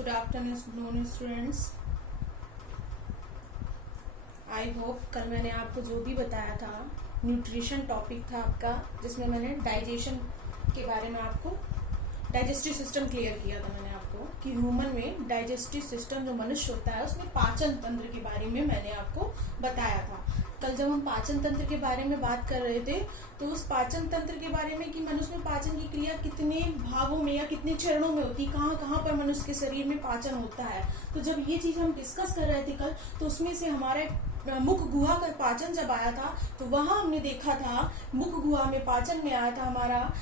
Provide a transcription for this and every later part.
Good afternoon students. I hope कल मैंने आपको जो भी बताया था न्यूट्रिशन टॉपिक था आपका, जिसमें मैंने डाइजेशन के बारे में आपको डाइजेस्टिव सिस्टम क्लियर किया था मैंने आपको कि ह्यूमन में डाइजेस्टिव सिस्टम जो मनुष्य होता है उसमें पाचन तंत्र के बारे में मैंने आपको बताया था। कल जब हम पाचन तंत्र के बारे में बात कर रहे थे तो उस पाचन तंत्र के बारे में कि मनुष्य में पाचन की क्रिया कितने भागों में या कितने चरणों में होती है, कहाँ कहाँ पर मनुष्य के शरीर में पाचन होता है। तो जब ये चीज हम डिस्कस कर रहे थे कल, तो उसमें से हमारे मुख गुहा का पाचन जब आया था तो वहां हमने देखा था मुख गुहा में पाचन में आया था हमारा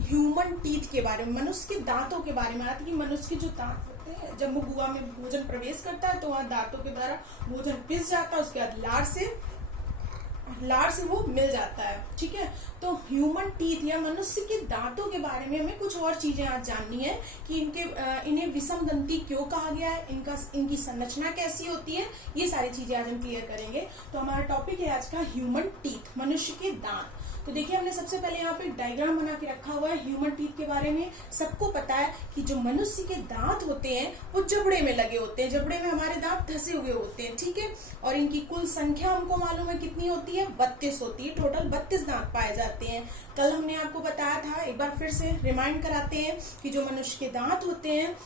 ह्यूमन टीथ के बारे में, मनुष्य के दांतों के बारे में आया था कि मनुष्य के जो दांत होते हैं जब मुख गुहा में भोजन प्रवेश करता है तो वहां दांतों के द्वारा भोजन पिस जाता है, उसके बाद लार से वो मिल जाता है। ठीक है, तो ह्यूमन टीथ या मनुष्य के दांतों के बारे में हमें कुछ और चीजें आज जाननी है कि इन्हें विषम दंती क्यों कहा गया है, इनकी संरचना कैसी होती है, ये सारी चीजें आज हम क्लियर करेंगे। तो हमारा टॉपिक है आज का ह्यूमन टीथ, मनुष्य के दांत। तो देखिए हमने सबसे पहले यहाँ पे डायग्राम बना के रखा हुआ है ह्यूमन टीथ के बारे में। सबको पता है कि जो मनुष्य के दांत होते हैं वो जबड़े में लगे होते हैं, जबड़े में हमारे दांत धसे हुए होते हैं। ठीक है, और इनकी कुल संख्या हमको मालूम है कितनी होती है, 32 होती है। टोटल 32 दांत पाए जाते हैं। कल हमने आपको बताया था, एक बार फिर से रिमाइंड कराते हैं कि जो मनुष्य के दांत होते हैं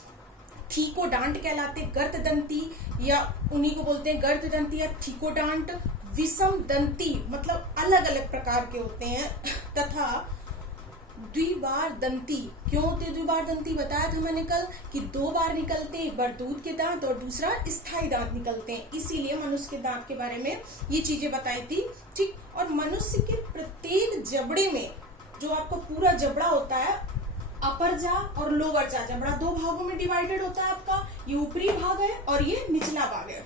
ठीकोडांट कहलाते, गर्ददंती या उन्हीं को बोलते हैं गर्ददंती या ठीकोडांट। विषम दंती मतलब अलग अलग प्रकार के होते हैं, तथा द्विबार दंती। क्यों होते द्विबार दंती बताया था मैंने कल कि 2 बार निकलते हैं, एक बार दूध के दांत और दूसरा स्थायी दांत निकलते हैं, इसीलिए मनुष्य के दांत के बारे में ये चीजें बताई थी। ठीक, और मनुष्य के प्रत्येक जबड़े में जो आपका पूरा जबड़ा होता है, अपर जा और लोअर जा, जबड़ा 2 भागों में डिवाइडेड होता है आपका, ये ऊपरी भाग है और ये निचला भाग है।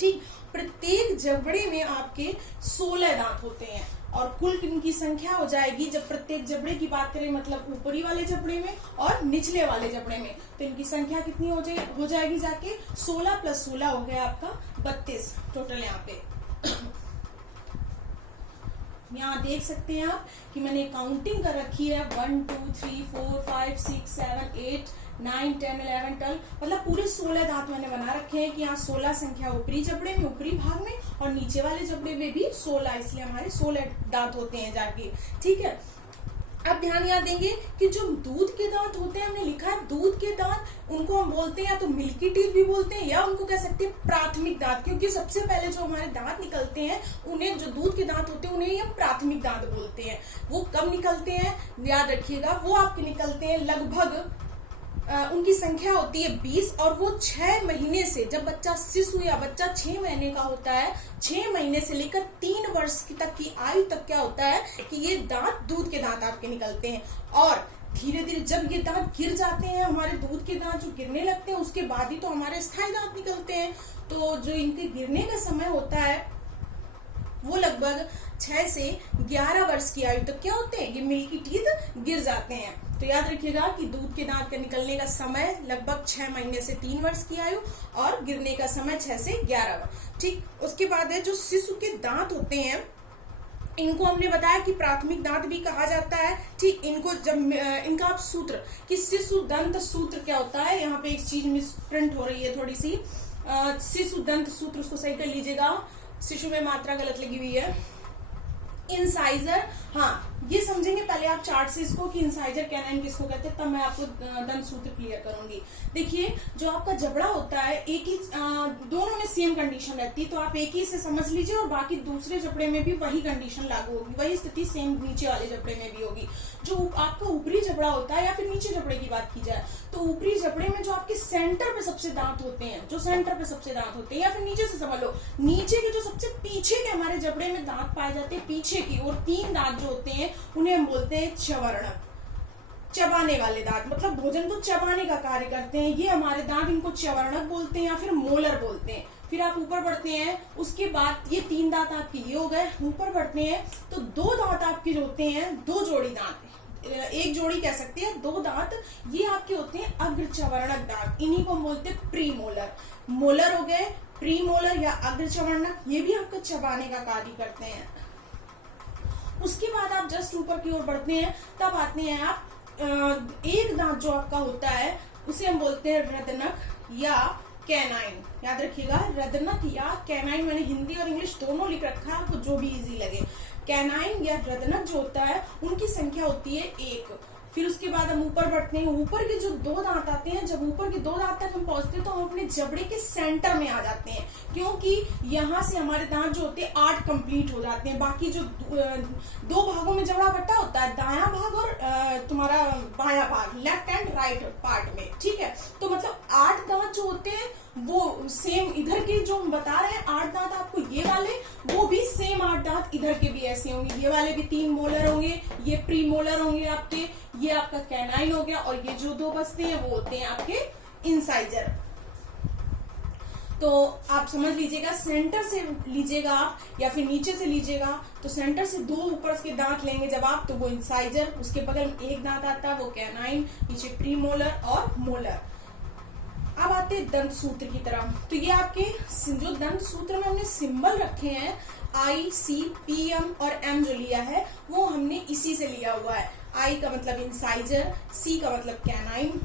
ठीक, प्रत्येक जबड़े में आपके 16 दांत होते हैं और कुल इनकी संख्या हो जाएगी, जब प्रत्येक जबड़े की बात करें मतलब ऊपरी वाले जबड़े में और निचले वाले जबड़े में, तो इनकी संख्या कितनी हो जाएगी जाके 16 + 16 हो गया आपका 32 टोटल। यहाँ पे यहाँ देख सकते हैं आप कि मैंने काउंटिंग कर रखी है 1 2 3 4 5 6 7 8 9 10 11 12, मतलब पूरे 16 दांत मैंने बना रखे हैं कि यहाँ 16 संख्या ऊपरी जबड़े में, ऊपरी भाग में, और नीचे वाले जबड़े में भी 16, इसलिए हमारे 16 दांत होते हैं जाके। ठीक है, अब ध्यान यहाँ देंगे कि जो दूध के दांत होते हैं, हमने लिखा है दूध के दांत, उनको हम बोलते हैं या तो मिल्की टीथ भी बोलते हैं या उनको कह सकते हैं प्राथमिक दांत, क्योंकि सबसे पहले जो हमारे दांत निकलते हैं उन्हें, जो दूध के दांत होते हैं उन्हें हम प्राथमिक दांत बोलते हैं। वो कब निकलते हैं याद रखिएगा, वो आपके निकलते हैं लगभग उनकी संख्या होती है 20 और वो 6 महीने से, जब बच्चा शिशु या बच्चा 6 महीने का होता है, 6 महीने से लेकर 3 वर्ष तक की आयु तक क्या होता है कि ये दांत, दूध के दांत आपके निकलते हैं। और धीरे धीरे जब ये दांत गिर जाते हैं, हमारे दूध के दांत जो गिरने लगते हैं, उसके बाद ही तो हमारे स्थायी दांत निकलते हैं। तो जो इनके गिरने का समय होता है वो लगभग 6 से 11 वर्ष की आयु तक क्या होते हैं, ये मिल्की टीथ गिर जाते हैं। तो याद रखिएगा कि दूध के दांत का निकलने का समय लगभग 6 महीने से 3 वर्ष की आयु और गिरने का समय 6 से 11 वर्ष। ठीक, उसके बाद है जो शिशु के दांत होते हैं, इनको हमने बताया कि प्राथमिक दांत भी कहा जाता है। ठीक, इनको जब इनका आप सूत्र कि शिशु दंत सूत्र क्या होता है, यहाँ पे एक चीज मिस प्रिंट हो रही है थोड़ी सी, शिशु दंत सूत्र, उसको सही कर लीजिएगा, शिशु में मात्रा गलत लगी हुई है। इंसाइजर, हाँ ये समझेंगे पहले आप चार्ट से इसको कि इंसाइजर कैनाइन किसको कहते हैं, तब मैं आपको दंत सूत्र क्लियर करूंगी। देखिए जो आपका जबड़ा होता है, एक ही दोनों में सेम कंडीशन रहती है, तो आप एक ही से समझ लीजिए और बाकी दूसरे जबड़े में भी वही कंडीशन लागू होगी, वही स्थिति सेम नीचे वाले जबड़े में भी होगी। जो आपका ऊपरी जबड़ा होता है या फिर नीचे जबड़े की बात की जाए तो ऊपरी जबड़े में जो आपके सेंटर पे सबसे दांत होते हैं, जो सेंटर पे सबसे दांत होते हैं, या फिर नीचे से समझ लो, नीचे के जो सबसे पीछे के हमारे जबड़े में दांत पाए जाते हैं पीछे की और 3 दांत जो होते हैं उन्हें हम बोलते हैं चवर्णक, चबाने वाले दांत, मतलब भोजन को चबाने का कार्य करते हैं ये हमारे दांत, इनको चवर्णक बोलते हैं या फिर मोलर बोलते हैं। फिर आप ऊपर बढ़ते हैं, उसके बाद ये 3 दांत आपके ये हो गए, ऊपर बढ़ते हैं तो 2 दांत आपके जो होते हैं, 2 जोड़ी दांत, एक जोड़ी कह सकते हैं, 2 दांत ये आपके होते हैं अग्रचवर्णक दांत, इन्हीं को बोलते हैं प्रीमोलर। मोलर हो गए, प्रीमोलर या अग्रचवर्णक, ये भी आपका चबाने का कार्य करते हैं। उसके बाद आप जस्ट ऊपर की ओर बढ़ते हैं, तब आते हैं आप एक दांत जो आपका होता है उसे हम बोलते हैं रदनक या कैनाइन। याद रखिएगा, रदनक या कैनाइन, मैंने हिंदी और इंग्लिश दोनों लिख रखा है, आपको जो भी इजी लगे। कैनाइन या रदनक जो होता है उनकी संख्या होती है 1। फिर उसके बाद हम ऊपर बढ़ते हैं। ऊपर के जो 2 दांत आते हैं, जब ऊपर के 2 दांत तक हम पहुंचते हैं तो हम अपने जबड़े के सेंटर में आ जाते हैं, क्योंकि यहाँ से हमारे दांत जो होते हैं 8 कंप्लीट हो जाते हैं। बाकी जो 2 भागों में जबड़ा बटा होता है, दायां भाग और तुम्हारा बायां भाग, लेफ्ट एंड राइट पार्ट में, ठीक है। तो मतलब 8 दांत जो होते हैं वो सेम इधर के जो हम बता रहे हैं 8 दांत आपको, ये वाले वो भी सेम 8 दांत इधर के भी ऐसे होंगे। ये वाले भी 3 मोलर होंगे, ये प्री मोलर होंगे आपके, ये आपका कैनाइन हो गया, और ये जो 2 बचते हैं वो होते हैं आपके इंसाइजर। तो आप समझ लीजिएगा, सेंटर से लीजिएगा आप या फिर नीचे से लीजिएगा, तो सेंटर से 2 ऊपर के दांत लेंगे जब आप, तो वो इंसाइजर, उसके बगल में 1 दांत आता है वो कैनाइन, नीचे प्री मोलर और मोलर। अब आते हैं दंत सूत्र की तरफ। तो ये आपके जो दंत सूत्र में हमने सिंबल रखे हैं आई, सी, पी, एम और एम जो लिया है वो हमने इसी से लिया हुआ है। आई का मतलब इंसाइजर, सी का मतलब कैनाइन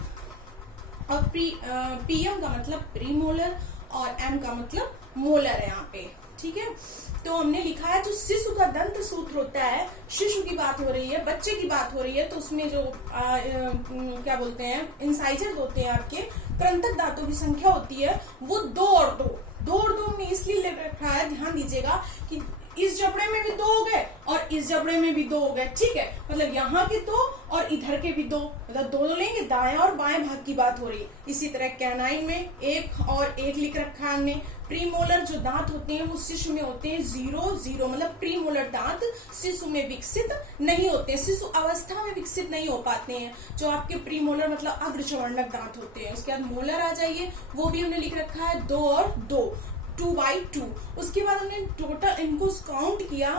और पीएम का मतलब प्रीमोलर और एम का मतलब मोलर है यहाँ पे, ठीक है। तो हमने लिखा है जो शिशु का दंत सूत्र होता है, शिशु की बात हो रही है, बच्चे की बात हो रही है, तो उसमें जो क्या बोलते हैं इंसाइजर होते हैं आपके, कृंतक दांतों की संख्या होती है वो 2 और 2 हमने इसलिए ले रखा है, ध्यान दीजिएगा कि इस जबड़े में भी 2 हो गए और इस जबड़े में भी 2 हो गए, ठीक है। मतलब यहाँ के 2 और इधर के भी 2, मतलब 2 लेंगे, दाएं और बाएं भाग की बात हो रही है। इसी तरह कैनाइन में 1 और 1 लिख रखा है हमने। प्रीमोलर जो दांत होते हैं वो शिशु में होते हैं 0, 0, मतलब प्रीमोलर दांत शिशु में विकसित नहीं होते, शिशु अवस्था में विकसित नहीं हो पाते हैं। जो आपके प्रीमोलर मतलब अग्रचवर्णक दांत होते हैं। उसके बाद मोलर आ जाइए, वो भी हमने लिख रखा है 2 और 2, 2/2। उसके बाद हमने टोटल इनको काउंट किया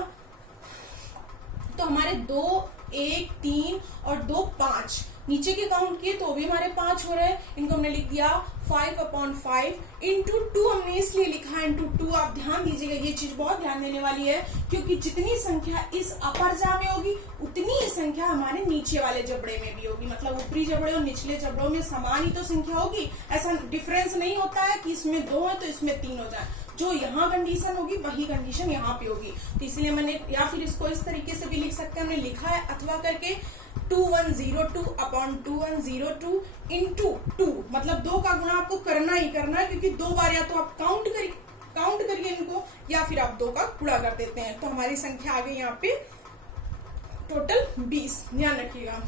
तो हमारे 2, 1, 3 और 2, 5 नीचे के काउंट किए तो भी हमारे 5 हो रहे हैं। इनको हमने लिख दिया 5/5 इंटू 2, हमने इसलिए लिखा है इंटू 2। आप ध्यान दीजिएगा, ये चीज बहुत ध्यान देने वाली है, क्योंकि जितनी संख्या इस अपर जा में होगी उतनी ही संख्या हमारे नीचे वाले जबड़े में भी होगी। मतलब ऊपरी जबड़े और निचले जबड़ों में समान ही तो संख्या होगी, ऐसा डिफरेंस नहीं होता है कि इसमें 2 है तो इसमें 3 हो जाए। जो यहाँ कंडीशन होगी वही कंडीशन यहाँ पे होगी। तो इसलिए मैंने, या फिर इसको इस तरीके से भी लिख सकते हैं, हमने लिखा है अथवा करके 2102/2102 इंटू 2, मतलब 2 का गुणा आपको करना ही करना है, क्योंकि 2 बार या तो आप काउंट करिए इनको या फिर आप 2 का गुणा कर देते हैं। तो हमारी संख्या आ गई यहाँ पे टोटल 20। ध्यान रखिएगा।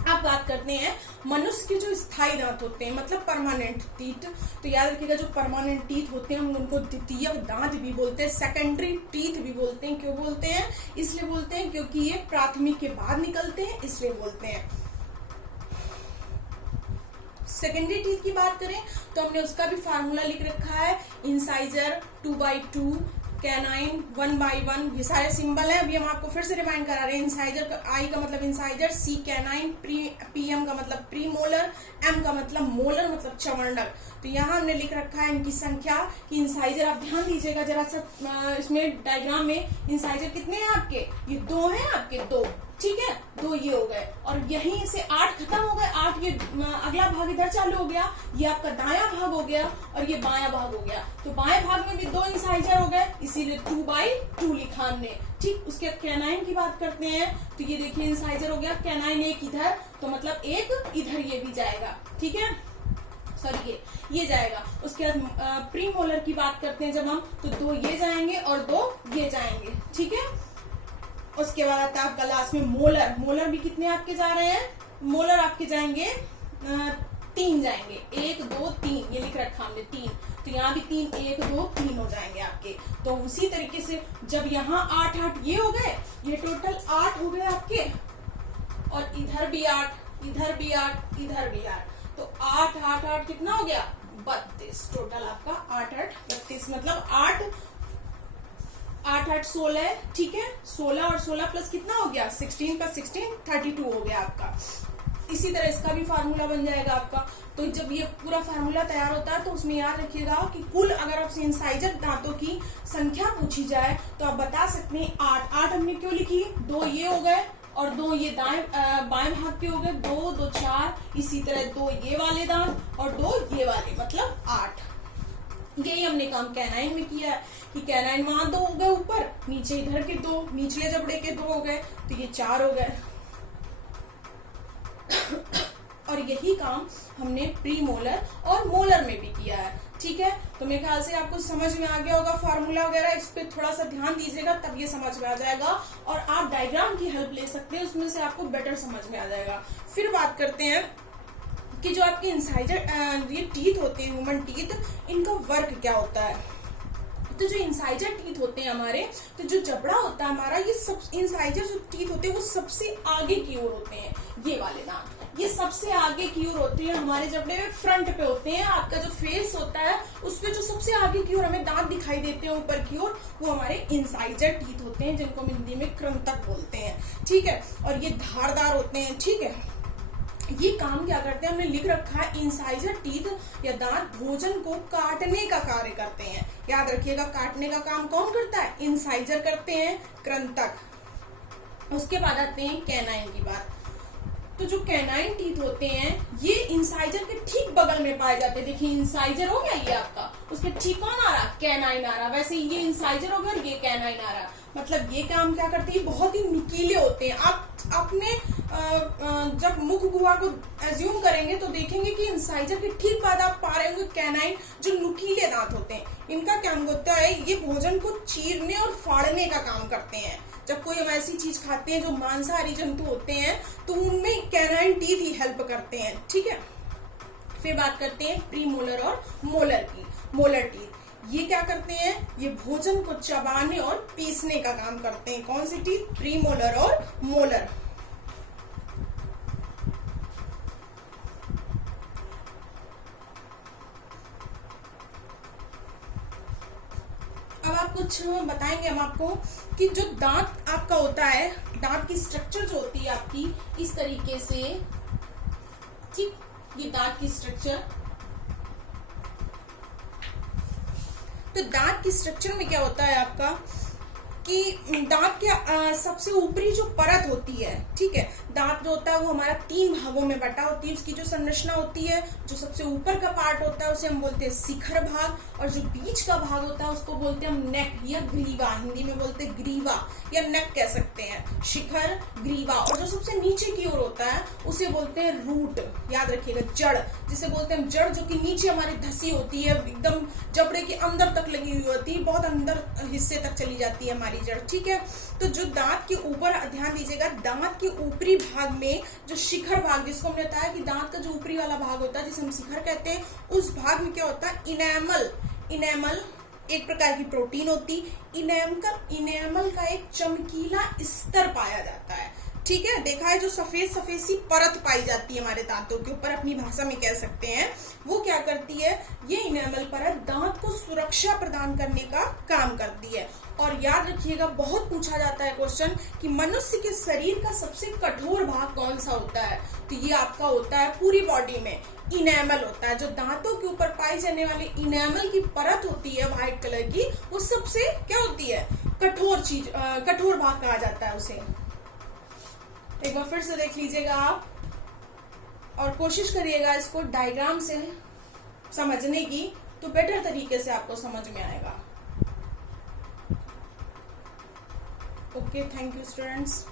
अब बात करते हैं मनुष्य के जो स्थायी दांत होते हैं, मतलब परमानेंट टीथ। तो याद रखिएगा, जो परमानेंट टीथ होते हैं हम उनको द्वितीयक दांत भी बोलते हैं, सेकेंडरी टीथ भी बोलते हैं। क्यों बोलते हैं? इसलिए बोलते हैं क्योंकि ये प्राथमिक के बाद निकलते हैं, इसलिए बोलते हैं। सेकेंडरी टीथ की बात करें तो हमने उसका भी फार्मूला लिख रखा है, इंसाइजर 2/2, कैनाइन 1/1, ये सारे सिंबल है। अभी हम आपको फिर से रिमाइंड करा रहे हैं। इंसाइजर का आई का मतलब इंसाइजर, सी कैनाइन, पीएम का मतलब प्रीमोलर, एम का मतलब मोलर मतलब चवर्णक। तो यहाँ हमने लिख रखा है इनकी संख्या कि इंसाइजर, आप ध्यान दीजिएगा जरा सा, इसमें डायग्राम में इंसाइजर कितने हैं आपके, ये 2 हैं आपके, 2, ठीक है, 2 ये हो गए और यहीं से 8 खत्म हो गए। 8 ये अगला भाग इधर चालू हो गया, ये आपका दायां भाग हो गया और ये बायां भाग हो गया। तो बाएं भाग में भी 2 इंसाइजर हो गए, इसीलिए 2/2 लिखा हमने, ठीक। उसके कैनाइन की बात करते हैं तो ये देखिए इंसाइजर हो गया, कैनाइन 1 इधर, तो मतलब 1 इधर ये भी जाएगा, ठीक है, सॉरी ये जाएगा। उसके बाद प्रीमोलर की बात करते हैं जब हम, तो 2 ये जाएंगे और 2 ये जाएंगे, ठीक है। उसके बाद आता है आपका लास्ट में मोलर। मोलर भी कितने आपके जा रहे हैं? मोलर आपके जाएंगे 3 जाएंगे, 1, 2, 3 ये लिख रखा हमने 3। तो यहाँ भी 3, 1, 2, 3 हो जाएंगे आपके। तो उसी तरीके से जब यहाँ 8 ये हो गए, ये टोटल 8 हो गए आपके, और इधर भी 8, इधर भी 8, इधर भी 8, तो 8, 8, 8 कितना हो गया? 32। टोटल आपका 8, 8, 32, मतलब 8, 8, 16, ठीक है। 16 और 16 प्लस कितना हो गया? 16 + 16 32 हो गया आपका। इसी तरह इसका भी फार्मूला बन जाएगा आपका। तो जब ये पूरा फार्मूला तैयार होता है तो उसमें याद रखिएगा कि कुल अगर आपसे इंसाइजर दांतों की संख्या पूछी जाए तो आप बता सकते हैं 8। 8 हमने क्यों लिखी? 2 ये हो गए और 2 ये बाएं भाग के हो गए, 2 2 4, इसी तरह 2 ये वाले दांत और 2 ये वाले, मतलब 8। यही हमने काम कैनाइन में किया है कि कैनाइन वहां 2 हो गए ऊपर, नीचे इधर के 2, निचले जबड़े के 2 हो गए, तो ये 4 हो गए। और यही काम हमने प्री मोलर और मोलर में भी किया है। ठीक है, तो मेरे ख्याल से आपको समझ में आ गया होगा फार्मूला वगैरह, इस पे थोड़ा सा ध्यान दीजिएगा तब ये समझ में आ जाएगा, और आप डायग्राम की हेल्प ले सकते हैं, उसमें से आपको बेटर समझ में आ जाएगा। फिर बात करते हैं कि जो आपके इंसाइजर ये टीथ होते हैं, ह्यूमन टीथ, इनका वर्क क्या होता है। तो जो इंसाइजर टीथ होते हैं हमारे, तो जो जबड़ा होता है हमारा, ये सब इंसाइजर जो टीथ होते हैं वो सबसे आगे की ओर होते हैं। ये वाले दांत ये सबसे आगे की ओर होते हैं हमारे जबड़े में, फ्रंट पे होते हैं। आपका जो फेस होता है उस पे जो सबसे आगे की ओर हमें दांत दिखाई देते हैं ऊपर की ओर, वो हमारे इंसाइजर टीथ होते हैं, जिनको हम हिंदी में कृंतक बोलते हैं। ठीक है, और ये धारदार होते हैं। ठीक है, ये काम क्या करते हैं, हमने लिख रखा है इंसाइजर टीथ या दांत भोजन को काटने का कार्य करते हैं। याद रखिएगा, काटने का काम कौन करता है, इंसाइजर करते हैं, कृंतक। उसके बाद आते हैं कैनाइन की बात। तो जो कैनाइन टीथ होते हैं ये इंसाइजर के ठीक बगल में पाए जाते हैं। देखिए इंसाइजर हो गया ये आपका, उसके ठीक कौन आ रहा, कैनाइन आ रहा। वैसे ये इंसाइजर हो गया, ये कैनाइन आ रहा। मतलब ये काम क्या करते हैं, बहुत ही नुकीले होते हैं। आप अपने जब मुख गुहा को एज्यूम करेंगे तो देखेंगे कि इंसाइजर के ठीक बाद आप पा रहे होंगे कैनाइन, जो नुकीले दांत होते हैं। इनका काम होता है, ये भोजन को चीरने और फाड़ने का काम करते हैं। जब कोई हम ऐसी चीज खाते हैं जो मांसाहारी जंतु होते हैं, तो उनमें कैनाइन टीथ ही हेल्प करते हैं। ठीक है, फिर बात करते हैं प्री मोलर और मोलर की। मोलर टीथ ये क्या करते हैं, ये भोजन को चबाने और पीसने का काम करते हैं। कौन सी टीथ, प्री मोलर और मोलर। अब आप कुछ बताएंगे हम आपको कि जो दांत आपका होता है, दांत की स्ट्रक्चर जो होती है आपकी इस तरीके से। ठीक, ये दांत की स्ट्रक्चर, तो दांत की स्ट्रक्चर में क्या होता है आपका कि दांत के सबसे ऊपरी जो परत होती है, ठीक है, दांत जो होता है वो हमारा 3 भागों में बटा होती है। उसकी जो संरचना होती है, जो सबसे ऊपर का पार्ट होता है उसे हम बोलते हैं शिखर भाग, और जो बीच का भाग होता है उसको बोलते हैं हम नेक या ग्रीवा। हिंदी में बोलते हैं ग्रीवा या नेक कह सकते हैं, शिखर, ग्रीवा। और जो सबसे नीचे की ओर होता है उसे बोलते हैं रूट। याद रखिएगा, जड़ जिसे बोलते हैं जड़, जो कि नीचे हमारी धसी होती है, एकदम जबड़े के अंदर तक लगी हुई होती है, बहुत अंदर हिस्से तक चली जाती है हमारी जड़। ठीक है, तो जो दांत के ऊपर, ध्यान दीजिएगा, दांत के ऊपरी भाग में जो शिखर भाग, जिसको हमने बताया कि दांत का जो ऊपरी वाला भाग होता है जिसे हम शिखर कहते हैं, उस भाग में क्या होता है, इनेमल। इनेमल एक प्रकार की प्रोटीन होती। इनेमल का एक चमकीला स्तर पाया जाता है। ठीक है, देखा है, जो सफेद सफेद सी परत पाई जाती है हमारे दांतों के ऊपर, अपनी भाषा में कह सकते हैं, वो क्या करती है, ये इनेमल परत दांत को सुरक्षा प्रदान करने का काम करती है। और याद रखिएगा, बहुत पूछा जाता है क्वेश्चन कि मनुष्य के शरीर का सबसे कठोर भाग कौन सा होता है, तो ये आपका होता है पूरी बॉडी में इनेमल होता है। जो दांतों के ऊपर पाई जाने वाली इनेमल की परत होती है व्हाइट कलर की, वो सबसे क्या होती है, कठोर चीज, कठोर भाग कहा जाता है उसे। एक बार फिर से देख लीजिएगा आप, और कोशिश करिएगा इसको डायग्राम से समझने की, तो बेटर तरीके से आपको समझ में आएगा। Okay, thank you students.